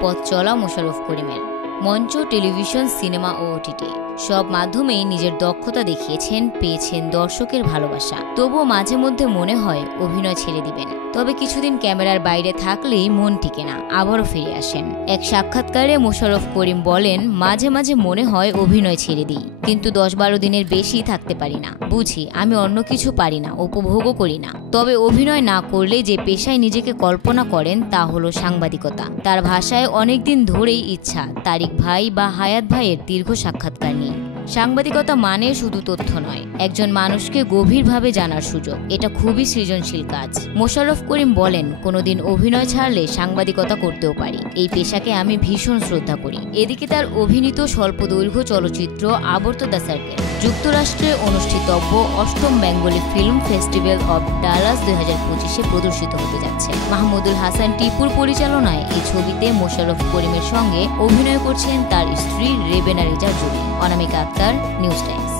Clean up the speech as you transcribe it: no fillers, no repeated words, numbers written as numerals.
পথ চলা মোশাররফ করিমের। মঞ্চ, টেলিভিশন, সিনেমা ও ওটিটি সব মাধ্যমেই নিজের দক্ষতা দেখিয়েছেন, পেয়েছেন দর্শকের ভালোবাসা। তবুও মাঝে মধ্যে মনে হয় অভিনয় ছেড়ে দিবেন। তবে কিছুদিন ক্যামেরার বাইরে থাকলেই মন টিকে না, আবারও ফিরে আসেন। এক সাক্ষাৎকারে মোশাররফ করিম বলেন, মাঝে মাঝে মনে হয় অভিনয় ছেড়ে দিই, কিন্তু 10-12 দিনের বেশি থাকতে পারি না। বুঝি আমি অন্য কিছু পারি না, উপভোগও করি না। তবে অভিনয় না করলে যে পেশায় নিজেকে কল্পনা করেন তা হলো সাংবাদিকতা। তার ভাষায় অনেকদিন ধরেই ইচ্ছা তারিক ভাই বা হায়াত ভাইয়ের দীর্ঘ সাক্ষাৎকার নিয়ে। সাংবাদিকতা মানে শুধু তথ্য নয়, একজন মানুষকে গভীরভাবে জানার সুযোগ। এটা খুবই সৃজনশীল কাজ। মোশাররফ করিম বলেন, কোনোদিন অভিনয় ছাড়লে সাংবাদিকতা করতেও পারি। এই পেশাকে আমি ভীষণ শ্রদ্ধা করি। এদিকে তার অভিনীত স্বল্পদৈর্ঘ্য চলচ্চিত্র আবর্ত দ্য সার্কেল যুক্তরাষ্ট্রে অনুষ্ঠিতব্য 8ম Bengali film festival of Dallas 2025-এ প্রদর্শিত হতে যাচ্ছে। মাহমুদুল হাসান টিপুর পরিচালনায় এই ছবিতে মোশাররফ করিমের সঙ্গে অভিনয় করছেন তার স্ত্রী রেবেনা রেজার জুলি। অনামিকা আক্তার, নিউজ টাইমস।